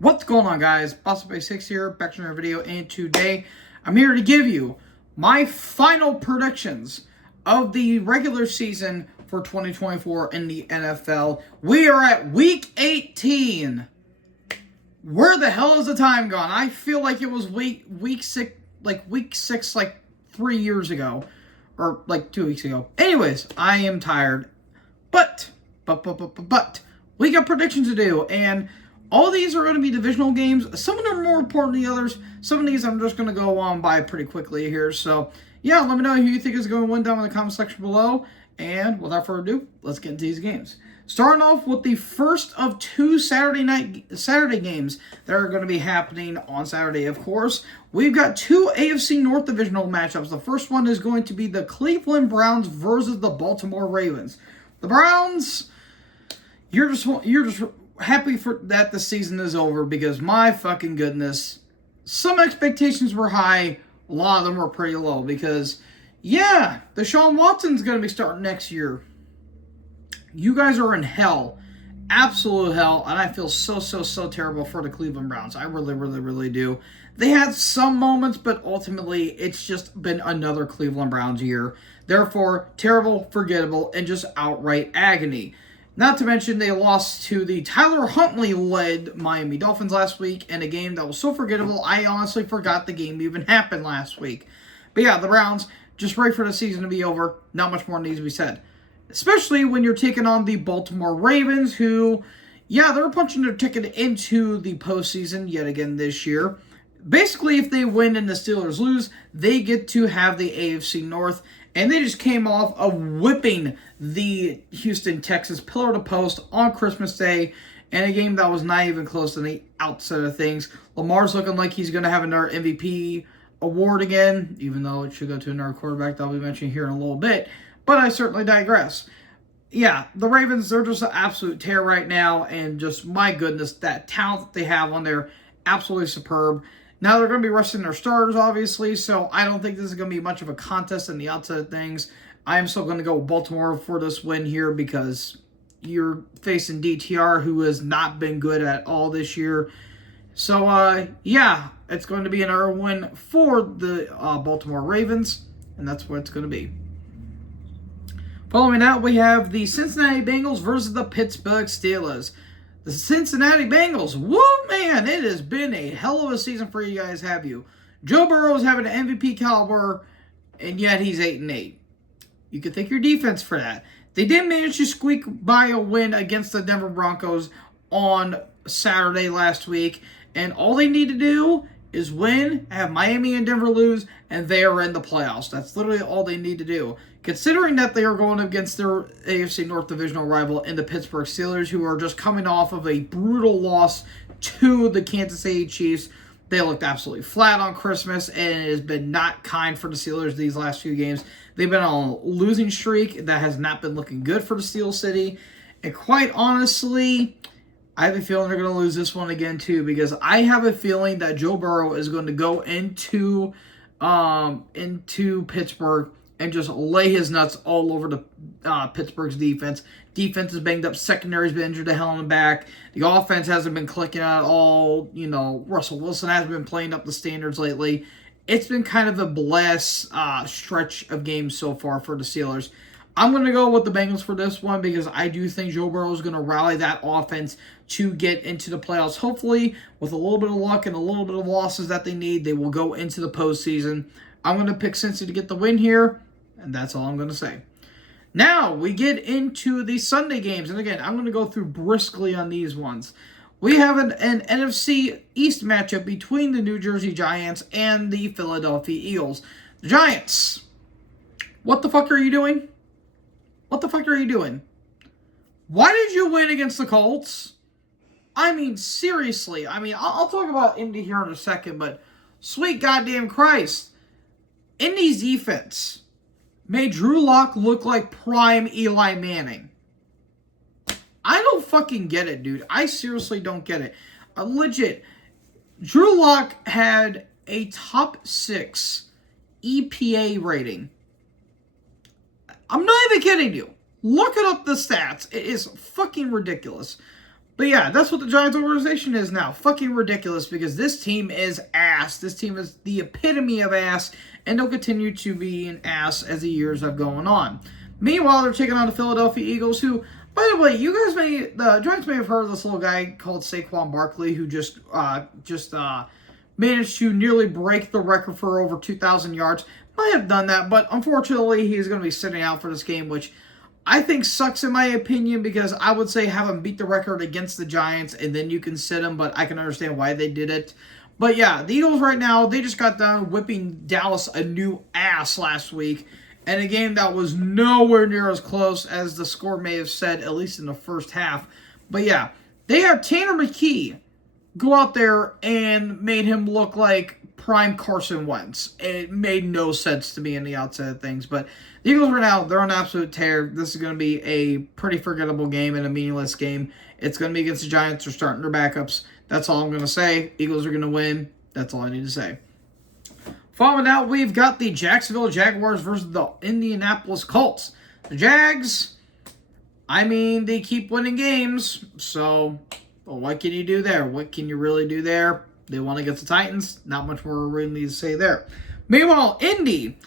What's going on, guys? BossBay6 here, back to another video, and today I'm here to give you my final predictions of the regular season for 2024 in the NFL. We are at week 18. Where the hell is the time gone? I feel like it was week 6, week 3 years ago, or 2 weeks ago. Anyways, I am tired, but we got predictions to do, and all these are going to be divisional games. Some of them are more important than the others. Some of these I'm just going to go on by pretty quickly here. So, yeah, let me know who you think is going to win down in the comment section below. And without further ado, let's get into these games. Starting off with the first of two Saturday games that are going to be happening on Saturday, of course. We've got two AFC North divisional matchups. The first one is going to be the Cleveland Browns versus the Baltimore Ravens. The Browns, you're just happy for that the season is over, because my fucking goodness, some expectations were high, a lot of them were pretty low, because yeah, Deshaun Watson's going to be starting next year. You guys are in hell, absolute hell, and I feel so terrible for the Cleveland Browns. I really do. They had some moments, but ultimately it's just been another Cleveland Browns year. Therefore, terrible, forgettable, and just outright agony. Not to mention, they lost to the Tyler Huntley-led Miami Dolphins last week in a game that was so forgettable, I honestly forgot the game even happened last week. But yeah, the Browns, just ready for the season to be over. Not much more needs to be said. Especially when you're taking on the Baltimore Ravens, who, yeah, they're punching their ticket into the postseason yet again this year. Basically, if they win and the Steelers lose, they get to have the AFC North. And they just came off of whipping the Houston Texans pillar to post on Christmas Day in a game that was not even close to the outset of things. Lamar's looking like he's going to have another MVP award again, even though it should go to another quarterback that I'll be mentioning here in a little bit. But I certainly digress. Yeah, the Ravens, they're just an absolute tear right now. And just, my goodness, that talent that they have on there, absolutely superb. Now, they're going to be resting their starters, obviously, so I don't think this is going to be much of a contest in the outset of things. I am still going to go with Baltimore for this win here, because you're facing DTR, who has not been good at all this year. So, yeah, it's going to be another win for the Baltimore Ravens, and that's what it's going to be. Following that, we have the Cincinnati Bengals versus the Pittsburgh Steelers. The Cincinnati Bengals, woo, man, it has been a hell of a season for you guys, have you? Joe Burrow is having an MVP caliber, and yet he's 8-8. You could thank your defense for that. They did manage to squeak by a win against the Denver Broncos on Saturday last week, and all they need to do is win, have Miami and Denver lose, and they are in the playoffs. That's literally all they need to do. Considering that they are going against their AFC North divisional rival in the Pittsburgh Steelers, who are just coming off of a brutal loss to the Kansas City Chiefs. They looked absolutely flat on Christmas, and it has been not kind for the Steelers these last few games. They've been on a losing streak that has not been looking good for the Steel City. And quite honestly, I have a feeling they're going to lose this one again too, because I have a feeling that Joe Burrow is going to go into Pittsburgh and just lay his nuts all over the Pittsburgh's defense. Defense is banged up. Secondary's been injured to hell in the back. The offense hasn't been clicking at all. You know, Russell Wilson hasn't been playing up the standards lately. It's been kind of a blessed stretch of games so far for the Steelers. I'm going to go with the Bengals for this one, because I do think Joe Burrow is going to rally that offense to get into the playoffs. Hopefully, with a little bit of luck and a little bit of losses that they need, they will go into the postseason. I'm going to pick Cincy to get the win here, and that's all I'm going to say. Now, we get into the Sunday games. And again, I'm going to go through briskly on these ones. We have an NFC East matchup between the New Jersey Giants and the Philadelphia Eagles. The Giants, what the fuck are you doing? What the fuck are you doing? Why did you win against the Colts? I mean, seriously. I mean, I'll talk about Indy here in a second, but sweet goddamn Christ. Indy's defense made Drew Lock look like prime Eli Manning. I don't fucking get it, dude. I seriously don't get it. Legit. Drew Lock had a top 6 EPA rating. I'm not even kidding you. Look it up, the stats. It is fucking ridiculous. But yeah, that's what the Giants organization is now. Fucking ridiculous, because this team is ass. This team is the epitome of ass, and they'll continue to be an ass as the years have gone on. Meanwhile, they're taking on the Philadelphia Eagles, who, by the way, the Giants may have heard of this little guy called Saquon Barkley, who just managed to nearly break the record for over 2,000 yards. Might have done that, but unfortunately, he's going to be sitting out for this game, which I think sucks in my opinion, because I would say have him beat the record against the Giants and then you can sit him, but I can understand why they did it. But yeah, the Eagles right now, they just got done whipping Dallas a new ass last week, and a game that was nowhere near as close as the score may have said, at least in the first half. But yeah, they had Tanner McKee go out there and made him look like prime Carson Wentz. It made no sense to me in the outset of things, but the Eagles right now, they're on absolute tear. This is going to be a pretty forgettable game and a meaningless game. It's going to be against the Giants. They're starting their backups. That's all I'm going to say. Eagles are going to win. That's all I need to say. Following out, we've got the Jacksonville Jaguars versus the Indianapolis Colts. The Jags, I mean, they keep winning games, so what can you do there? What can you really do there? They won against the Titans. Not much more really to say there. Meanwhile, Indy,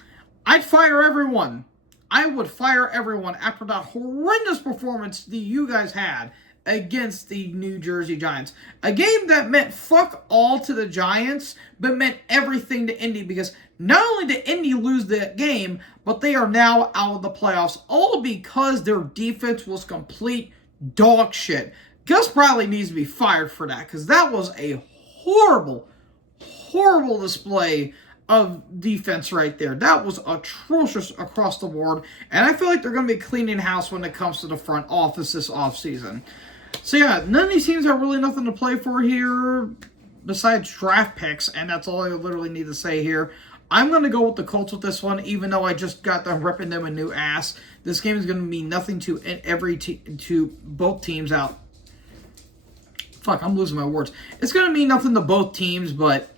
I'd fire everyone. I would fire everyone after that horrendous performance that you guys had against the New Jersey Giants. A game that meant fuck all to the Giants, but meant everything to Indy, because not only did Indy lose that game, but they are now out of the playoffs, all because their defense was complete dog shit. Gus Bradley needs to be fired for that, because that was a horrible, horrible display of defense right there. That was atrocious across the board, and I feel like they're going to be cleaning house when it comes to the front office this offseason. So yeah, none of these teams have really nothing to play for here besides draft picks, and that's all I literally need to say here. I'm going to go with the Colts with this one, even though I just got done ripping them a new ass. This game is going to mean nothing to to both teams out. Fuck, I'm losing my words. It's going to mean nothing to both teams, but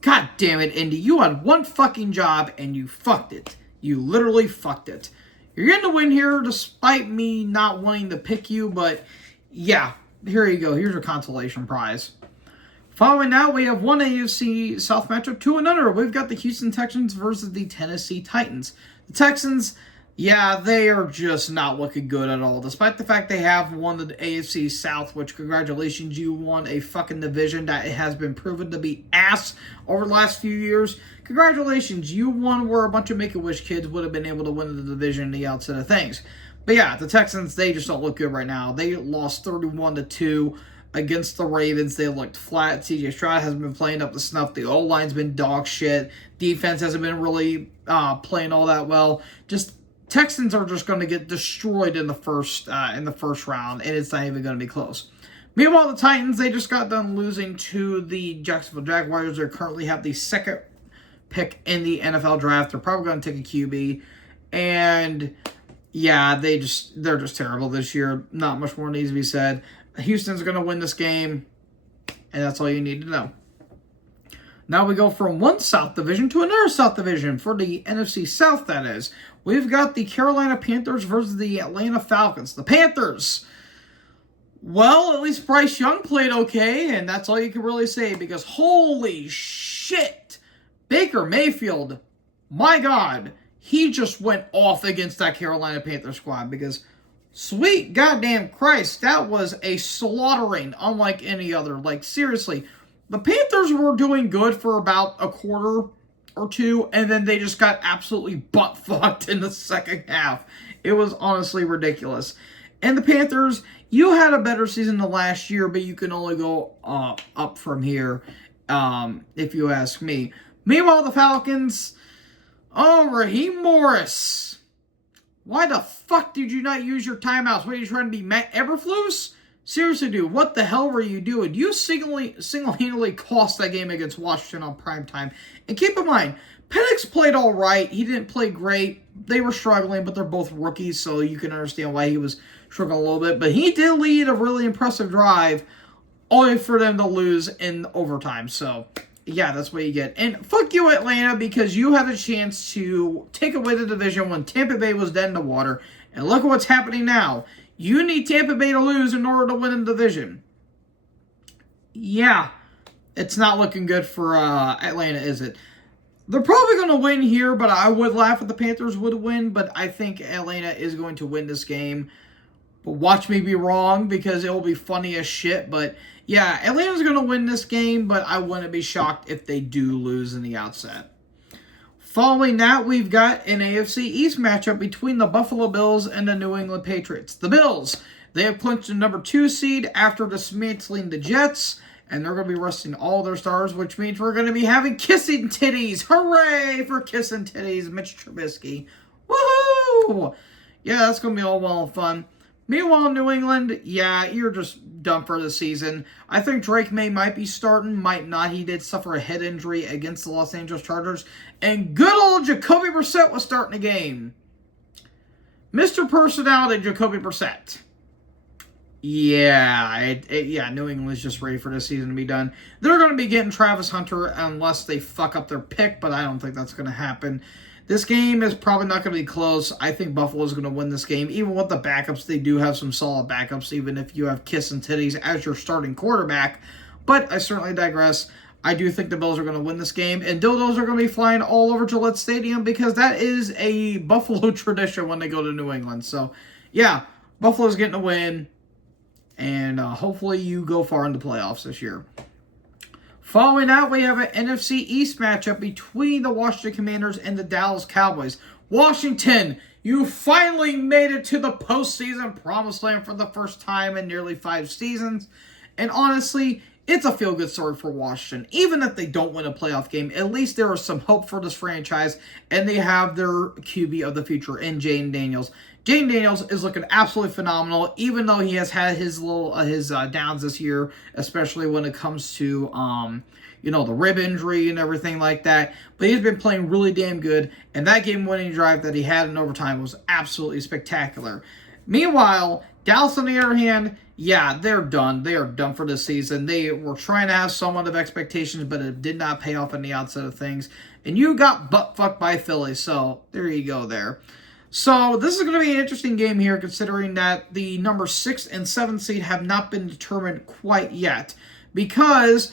god damn it, Indy. You had one fucking job, and you fucked it. You literally fucked it. You're going to win here despite me not wanting to pick you, but yeah, here you go. Here's your consolation prize. Following now, we have one AFC South matchup to another. We've got the Houston Texans versus the Tennessee Titans. The Texans, yeah, they are just not looking good at all. Despite the fact they have won the AFC South, which, congratulations, you won a fucking division that has been proven to be ass over the last few years. Congratulations, you won where a bunch of Make-A-Wish kids would have been able to win the division in the outset of things. But yeah, the Texans, they just don't look good right now. They lost 31-2 against the Ravens. They looked flat. CJ Stroud hasn't been playing up to snuff. The O-line's been dog shit. Defense hasn't been really playing all that well. Just Texans are just going to get destroyed in the first round, and it's not even going to be close. Meanwhile, the Titans, they just got done losing to the Jacksonville Jaguars. They currently have the second pick in the NFL draft. They're probably going to take a QB, and yeah, they're just terrible this year. Not much more needs to be said. Houston's going to win this game, and that's all you need to know. Now we go from one South Division to another South Division for the NFC South, that is. We've got the Carolina Panthers versus the Atlanta Falcons. The Panthers, well, at least Bryce Young played okay, and that's all you can really say, because holy shit, Baker Mayfield, my God, he just went off against that Carolina Panthers squad, because sweet goddamn Christ, that was a slaughtering unlike any other. Like, seriously, the Panthers were doing good for about a quarter or two, and then they just got absolutely butt-fucked in the second half. It was honestly ridiculous. And the Panthers, you had a better season than last year, but you can only go up from here, if you ask me. Meanwhile, the Falcons, Raheem Morris. Why the fuck did you not use your timeouts? What, are you trying to be Matt Eberflus? Seriously, dude, what the hell were you doing? You single-handedly cost that game against Washington on primetime. And keep in mind, Penix played all right. He didn't play great. They were struggling, but they're both rookies, so you can understand why he was struggling a little bit. But he did lead a really impressive drive, only for them to lose in overtime. So, yeah, that's what you get. And fuck you, Atlanta, because you had a chance to take away the division when Tampa Bay was dead in the water. And look at what's happening now. You need Tampa Bay to lose in order to win the division. Yeah, it's not looking good for Atlanta, is it? They're probably going to win here, but I would laugh if the Panthers would win. But I think Atlanta is going to win this game. But watch me be wrong, because it will be funny as shit. But yeah, Atlanta's going to win this game, but I wouldn't be shocked if they do lose in the outset. Following that, we've got an AFC East matchup between the Buffalo Bills and the New England Patriots. The Bills, they have clinched the number 2 seed after dismantling the Jets. And they're going to be resting all their stars, which means we're going to be having kissing titties. Hooray for kissing titties, Mitch Trubisky. Woohoo! Yeah, that's going to be all well and fun. Meanwhile, New England, yeah, you're just done for the season. I think Drake May might be starting, might not. He did suffer a head injury against the Los Angeles Chargers. And good old Jacoby Brissett was starting the game. Mr. Personality, Jacoby Brissett. Yeah, New England's just ready for this season to be done. They're going to be getting Travis Hunter unless they fuck up their pick, but I don't think that's going to happen. This game is probably not going to be close. I think Buffalo's going to win this game. Even with the backups, they do have some solid backups, even if you have Kiss and Titties as your starting quarterback. But I certainly digress. I do think the Bills are going to win this game, and dildos are going to be flying all over Gillette Stadium because that is a Buffalo tradition when they go to New England. So, yeah, Buffalo's getting a win. And hopefully you go far in the playoffs this year. Following that, we have an NFC East matchup between the Washington Commanders and the Dallas Cowboys. Washington, you finally made it to the postseason promised land for the first time in nearly 5 seasons. And honestly, it's a feel-good story for Washington. Even if they don't win a playoff game, at least there is some hope for this franchise, and they have their QB of the future in Jayden Daniels. Jayden Daniels is looking absolutely phenomenal, even though he has had his downs this year, especially when it comes to the rib injury and everything like that. But he's been playing really damn good, and that game-winning drive that he had in overtime was absolutely spectacular. Meanwhile, Dallas, on the other hand, yeah, they're done. They are done for this season. They were trying to have somewhat of expectations, but it did not pay off on the outset of things. And you got butt-fucked by Philly, so there you go there. So this is going to be an interesting game here, considering that the number 6 and 7 seed have not been determined quite yet. Because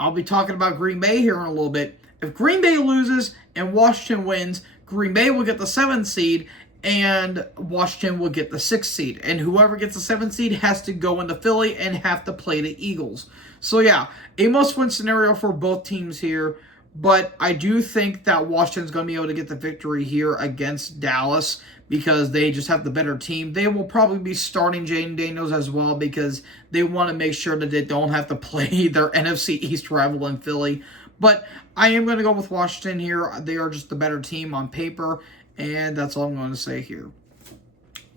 I'll be talking about Green Bay here in a little bit. If Green Bay loses and Washington wins, Green Bay will get the 7th seed, and Washington will get the 6th seed. And whoever gets the 7th seed has to go into Philly and have to play the Eagles. So yeah, a must-win scenario for both teams here. But I do think that Washington's going to be able to get the victory here against Dallas because they just have the better team. They will probably be starting Jayden Daniels as well because they want to make sure that they don't have to play their NFC East rival in Philly. But I am going to go with Washington here. They are just the better team on paper, and that's all I'm going to say here.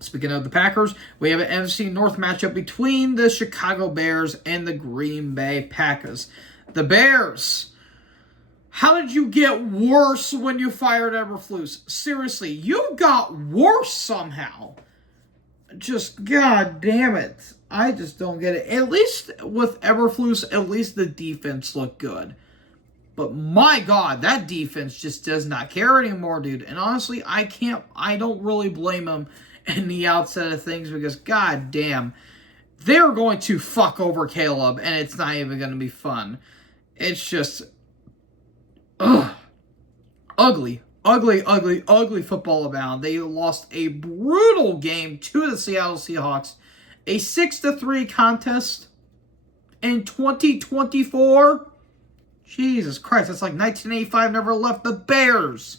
Speaking of the Packers, we have an NFC North matchup between the Chicago Bears and the Green Bay Packers. The Bears... How did you get worse when you fired Eberflus? Seriously, you got worse somehow. Just, god damn it. I just don't get it. At least with Eberflus, at least the defense looked good. But my god, that defense just does not care anymore, dude. And honestly, I don't really blame him in the outset of things because, god damn, they're going to fuck over Caleb and it's not even going to be fun. It's just... Ugh. Ugly football abound. They lost a brutal game to the Seattle Seahawks. A 6-3 contest in 2024. Jesus Christ, that's like 1985 never left the Bears.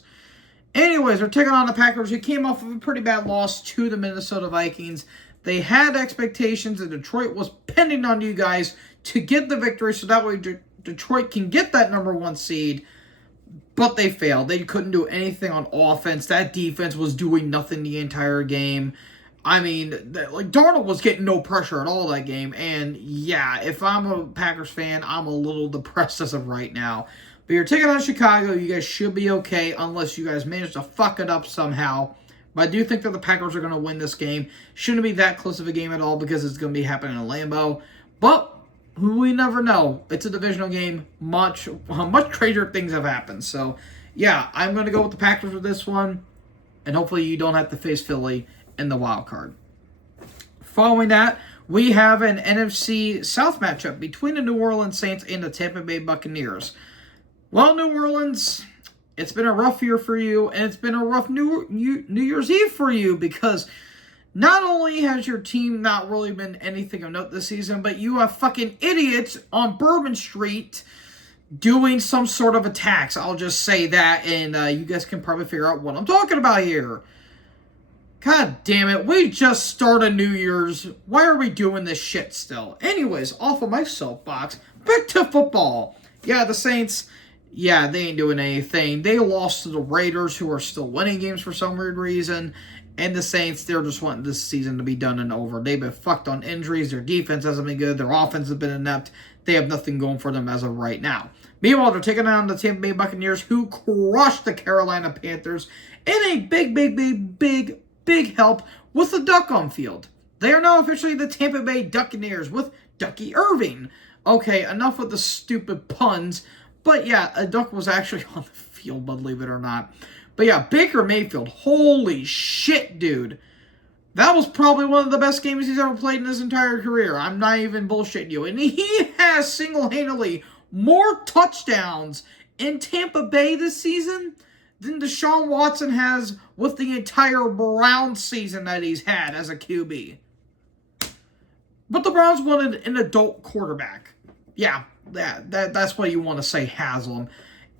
Anyways, they're taking on the Packers, who came off of a pretty bad loss to the Minnesota Vikings. They had expectations, and Detroit was pending on you guys to get the victory, so that way Detroit can get that number 1 seed. But they failed. They couldn't do anything on offense. That defense was doing nothing the entire game. I mean, Darnold was getting no pressure at all that game. And yeah, if I'm a Packers fan, I'm a little depressed as of right now. But you're taking on Chicago. You guys should be okay unless you guys manage to fuck it up somehow. But I do think that the Packers are going to win this game. Shouldn't be that close of a game at all because it's going to be happening in Lambeau. But we never know. It's a divisional game. Much crazier things have happened. So, yeah, I'm going to go with the Packers with this one. And hopefully you don't have to face Philly in the wild card. Following that, we have an NFC South matchup between the New Orleans Saints and the Tampa Bay Buccaneers. Well, New Orleans, it's been a rough year for you, and it's been a rough New Year's Eve for you because not only has your team not really been anything of note this season, but you have fucking idiots on Bourbon Street doing some sort of attacks. I'll just say that, and you guys can probably figure out what I'm talking about here. God damn it, we just started New Year's. Why are we doing this shit still? Anyways, off of my soapbox, back to football. Yeah, the Saints, yeah, they ain't doing anything. They lost to the Raiders, who are still winning games for some weird reason. And the Saints, they're just wanting this season to be done and over. They've been fucked on injuries. Their defense hasn't been good. Their offense has been inept. They have nothing going for them as of right now. Meanwhile, they're taking on the Tampa Bay Buccaneers, who crushed the Carolina Panthers in a big help with the Duck on field. They are now officially the Tampa Bay Buccaneers with Ducky Irving. Okay, enough with the stupid puns. But yeah, a duck was actually on the field, believe it or not. But yeah, Baker Mayfield, holy shit, dude. That was probably one of the best games he's ever played in his entire career. I'm not even bullshitting you. And he has single-handedly more touchdowns in Tampa Bay this season than Deshaun Watson has with the entire Browns season that he's had as a QB. But the Browns wanted an adult quarterback. Yeah, that's what you want to say, Haslam.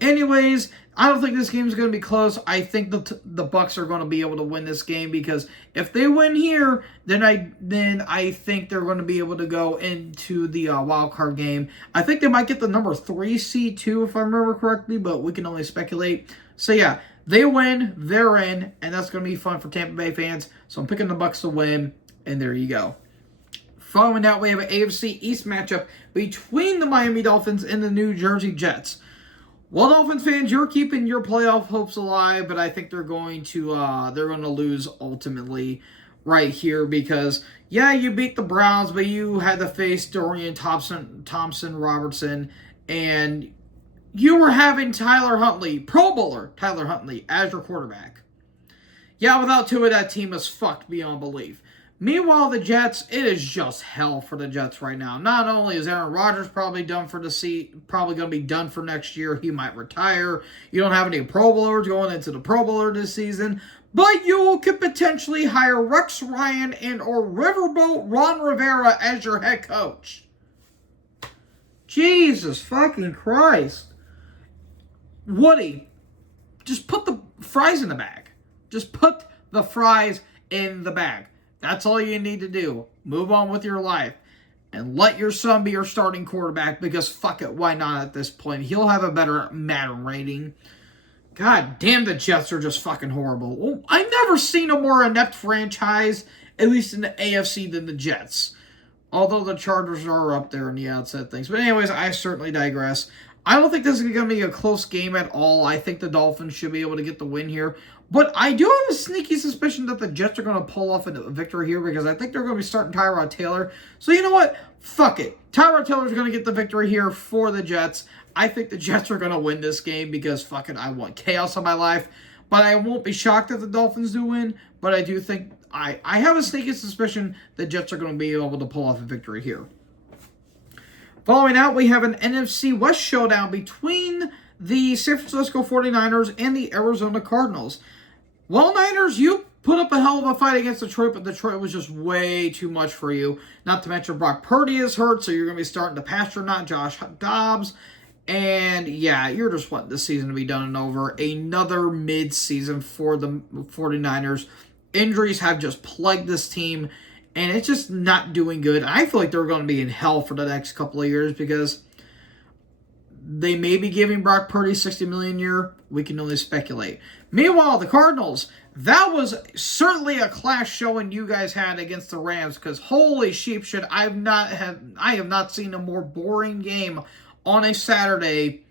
Anyways, I don't think this game is going to be close. I think the Bucs are going to be able to win this game because if they win here, then I think they're going to be able to go into the wild card game. I think they might get the number 3 seed too, if I remember correctly, but we can only speculate. So yeah, they win, they're in, and that's going to be fun for Tampa Bay fans. So I'm picking the Bucs to win, and there you go. Following that, we have an AFC East matchup between the Miami Dolphins and the New Jersey Jets. Well, Dolphins fans, you're keeping your playoff hopes alive, but I think they're going to lose ultimately right here because, yeah, you beat the Browns, but you had to face Dorian Thompson-Robertson, and you were having Tyler Huntley, Pro Bowler Tyler Huntley, as your quarterback. Yeah, without Tua, that team is fucked beyond belief. Meanwhile, the Jets, it is just hell for the Jets right now. Not only is Aaron Rodgers probably done for probably going to be done for next year. He might retire. You don't have any Pro Bowlers going into the Pro Bowler this season. But you could potentially hire Rex Ryan and or Riverboat Ron Rivera as your head coach. Jesus fucking Christ. Woody, just put the fries in the bag. Just put the fries in the bag. That's all you need to do. Move on with your life. And let your son be your starting quarterback because fuck it, why not at this point? He'll have a better Madden rating. God damn, the Jets are just fucking horrible. Well, I've never seen a more inept franchise, at least in the AFC, than the Jets. Although the Chargers are up there in the outset things. But anyways, I certainly digress. I don't think this is going to be a close game at all. I think the Dolphins should be able to get the win here. But I do have a sneaky suspicion that the Jets are going to pull off a victory here because I think they're going to be starting Tyrod Taylor. So you know what? Fuck it. Tyrod Taylor is going to get the victory here for the Jets. I think the Jets are going to win this game because fuck it, I want chaos in my life. But I won't be shocked if the Dolphins do win. But I do think, I have a sneaky suspicion the Jets are going to be able to pull off a victory here. Following out, we have an NFC West showdown between the San Francisco 49ers and the Arizona Cardinals. Well, Niners, you put up a hell of a fight against Detroit, but Detroit was just way too much for you. Not to mention Brock Purdy is hurt, so you're going to be starting to pasture not Josh Dobbs. And yeah, you're just wanting this season to be done and over. Another mid-season for the 49ers. Injuries have just plagued this team, and it's just not doing good. I feel like they're going to be in hell for the next couple of years because they may be giving Brock Purdy $60 million a year. We can only speculate. Meanwhile, the Cardinals, that was certainly a class showing you guys had against the Rams because holy sheep shit, I have not seen a more boring game on a Saturday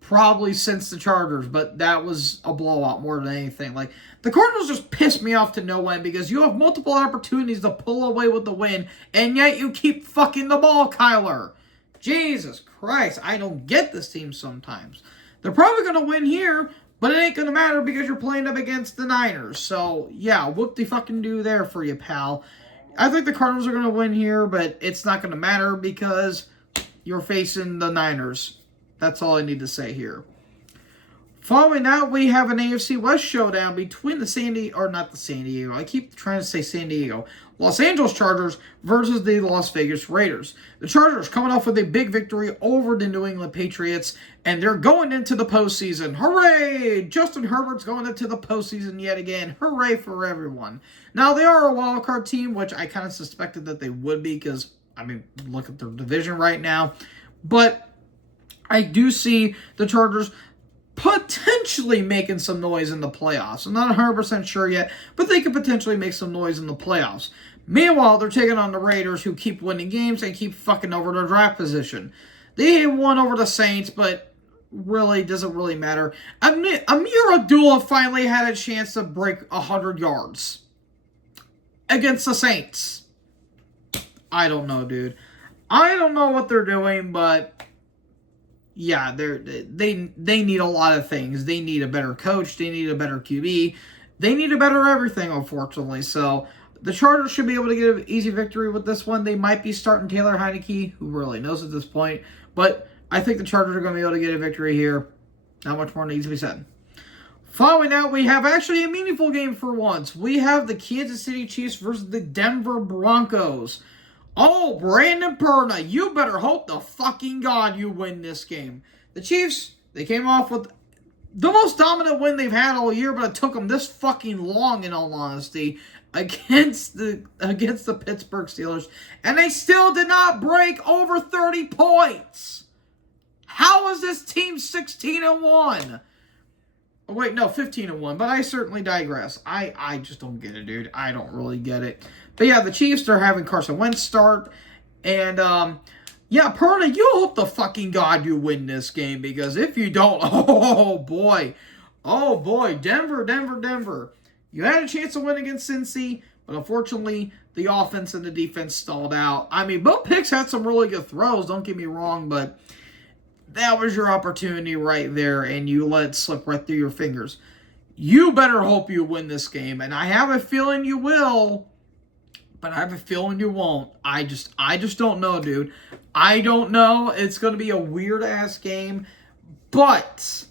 probably since the Chargers, but that was a blowout more than anything. Like, the Cardinals just pissed me off to no end because you have multiple opportunities to pull away with the win, and yet you keep fucking the ball, Kyler. Jesus Christ, I don't get this team sometimes. They're probably going to win here, but it ain't going to matter because you're playing up against the Niners. So, yeah, whoop-de-fucking-do there for you, pal. I think the Cardinals are going to win here, but it's not going to matter because you're facing the Niners. That's all I need to say here. Following that, we have an AFC West showdown between I keep trying to say San Diego. Los Angeles Chargers versus the Las Vegas Raiders. The Chargers coming off with a big victory over the New England Patriots, and they're going into the postseason. Hooray! Justin Herbert's going into the postseason yet again. Hooray for everyone. Now, they are a wild card team, which I kind of suspected that they would be because, look at their division right now. But I do see the Chargers potentially making some noise in the playoffs. I'm not 100% sure yet, but they could potentially make some noise in the playoffs. Meanwhile, they're taking on the Raiders, who keep winning games and keep fucking over their draft position. They won over the Saints, but really doesn't really matter. Amir Abdullah finally had a chance to break 100 yards against the Saints. I don't know, dude. I don't know what they're doing, but yeah, they need a lot of things. They need a better coach. They need a better QB. They need a better everything, unfortunately. So the Chargers should be able to get an easy victory with this one. They might be starting Taylor Heineke, who really knows at this point. But I think the Chargers are going to be able to get a victory here. Not much more needs to be said. Following that, we have actually a meaningful game for once. We have the Kansas City Chiefs versus the Denver Broncos. Oh, Brandon Perna, you better hope to fucking God you win this game. The Chiefs, they came off with the most dominant win they've had all year, but it took them this fucking long, in all honesty, against the Pittsburgh Steelers, and they still did not break over 30 points. How is this team 16-1? Oh, wait, no, 15-1, but I certainly digress. I just don't get it, dude. I don't really get it. But yeah, the Chiefs, they're having Carson Wentz start. And, yeah, Perna, you hope to fucking God you win this game. Because if you don't, oh, boy. Oh, boy. Denver. You had a chance to win against Cincy. But unfortunately, the offense and the defense stalled out. Bo Picks had some really good throws. Don't get me wrong. But that was your opportunity right there. And you let it slip right through your fingers. You better hope you win this game. And I have a feeling you will. But I have a feeling you won't. I just don't know, dude. I don't know. It's going to be a weird-ass game. But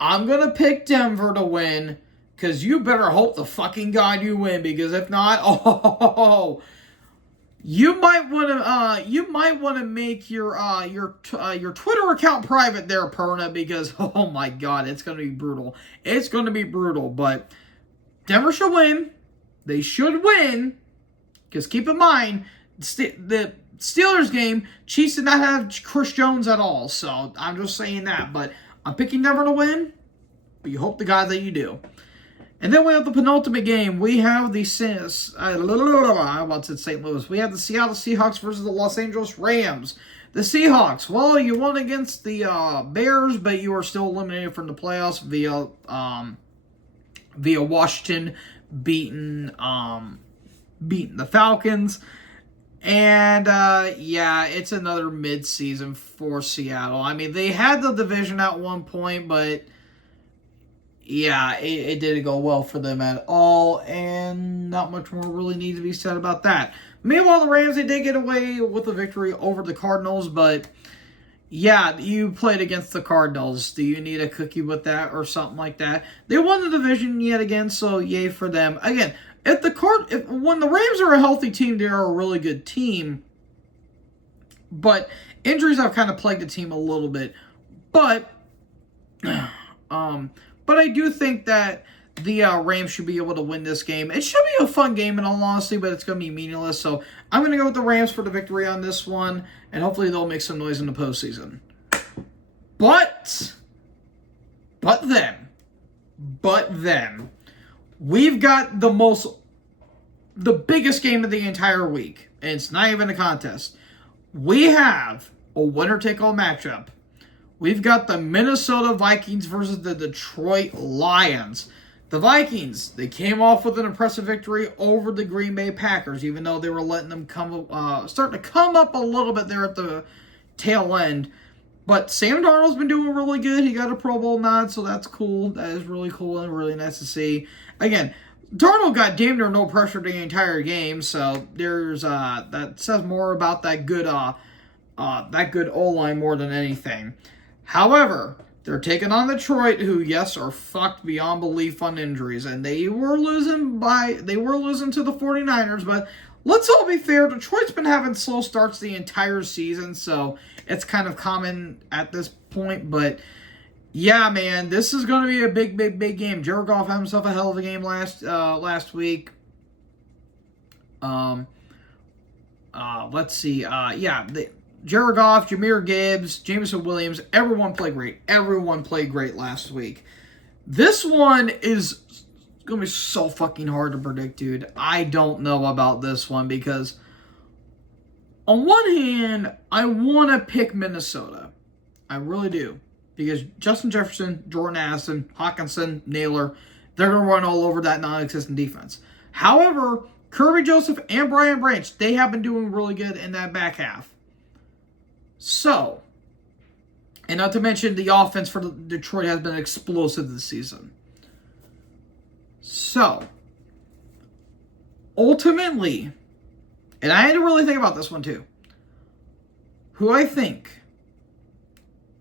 I'm going to pick Denver to win. Because you better hope the fucking God you win. Because if not, you might want to make your Twitter account private there, Perna. Because, oh my God, it's going to be brutal. It's going to be brutal. But Denver should win. They should win. Because keep in mind, the Steelers game, Chiefs did not have Chris Jones at all. So I'm just saying that. But I'm picking Denver to win. But you hope to God that you do. And then we have the penultimate game. We have the St. Louis. We have the Seattle Seahawks versus the Los Angeles Rams. The Seahawks, well, you won against the Bears, but you are still eliminated from the playoffs via Washington beating the Falcons. And, yeah, it's another mid-season for Seattle. They had the division at one point, but, yeah, it didn't go well for them at all. And not much more really needs to be said about that. Meanwhile, the Rams, they did get away with a victory over the Cardinals, but, yeah, you played against the Cardinals. Do you need a cookie with that or something like that? They won the division yet again, so yay for them. Again, when the Rams are a healthy team, they are a really good team. But injuries have kind of plagued the team a little bit. But I do think that the Rams should be able to win this game. It should be a fun game in all honesty, but it's going to be meaningless. So I'm going to go with the Rams for the victory on this one, and hopefully they'll make some noise in the postseason. But then, we've got the biggest game of the entire week, and it's not even a contest. We have a winner-take-all matchup. We've got the Minnesota Vikings versus the Detroit Lions. The Vikings, they came off with an impressive victory over the Green Bay Packers, even though they were letting them starting to come up a little bit there at the tail end. But Sam Darnold's been doing really good. He got a Pro Bowl nod, so that's cool. That is really cool and really nice to see. Again, Darnold got damn near no pressure the entire game, so there's that says more about that good O-line more than anything. However, they're taking on Detroit, who, yes, are fucked beyond belief on injuries, and they were losing to the 49ers, but let's all be fair, Detroit's been having slow starts the entire season, so it's kind of common at this point, but yeah, man, this is going to be a big game. Jared Goff had himself a hell of a game last week. Let's see. Jared Goff, Jahmyr Gibbs, Jameson Williams, everyone played great. Everyone played great last week. This one is going to be so fucking hard to predict, dude. I don't know about this one because on one hand, I want to pick Minnesota. I really do. Because Justin Jefferson, Jordan Addison, Hawkinson, Naylor, they're going to run all over that non-existent defense. However, Kirby Joseph and Brian Branch, they have been doing really good in that back half. So, and not to mention the offense for Detroit has been explosive this season. So, ultimately, and I had to really think about this one too, who I think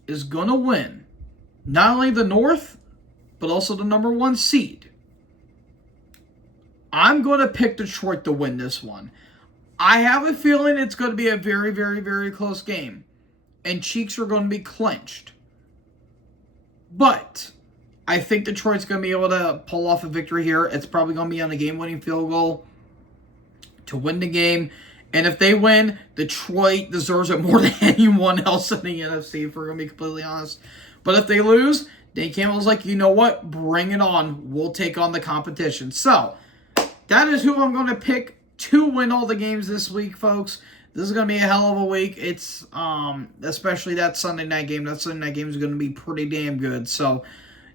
is going to win not only the North, but also the number 1 seed. I'm going to pick Detroit to win this one. I have a feeling it's going to be a very, very, very close game. And cheeks are going to be clenched. But I think Detroit's going to be able to pull off a victory here. It's probably going to be on a game-winning field goal to win the game. And if they win, Detroit deserves it more than anyone else in the NFC, if we're going to be completely honest. But if they lose, Dan Campbell's like, you know what? Bring it on. We'll take on the competition. So, that is who I'm going to pick to win all the games this week, folks. This is going to be a hell of a week. It's, especially that Sunday night game. That Sunday night game is going to be pretty damn good. So,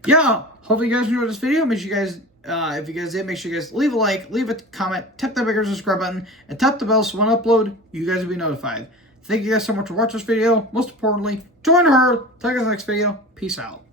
yeah. Hopefully you guys enjoyed this video. Make sure you guys... if you guys did, make sure you guys leave a like, leave a comment, tap that bigger subscribe button, and tap the bell so when I upload, you guys will be notified. Thank you guys so much for watching this video. Most importantly, join the herd. Take us in the next video. Peace out.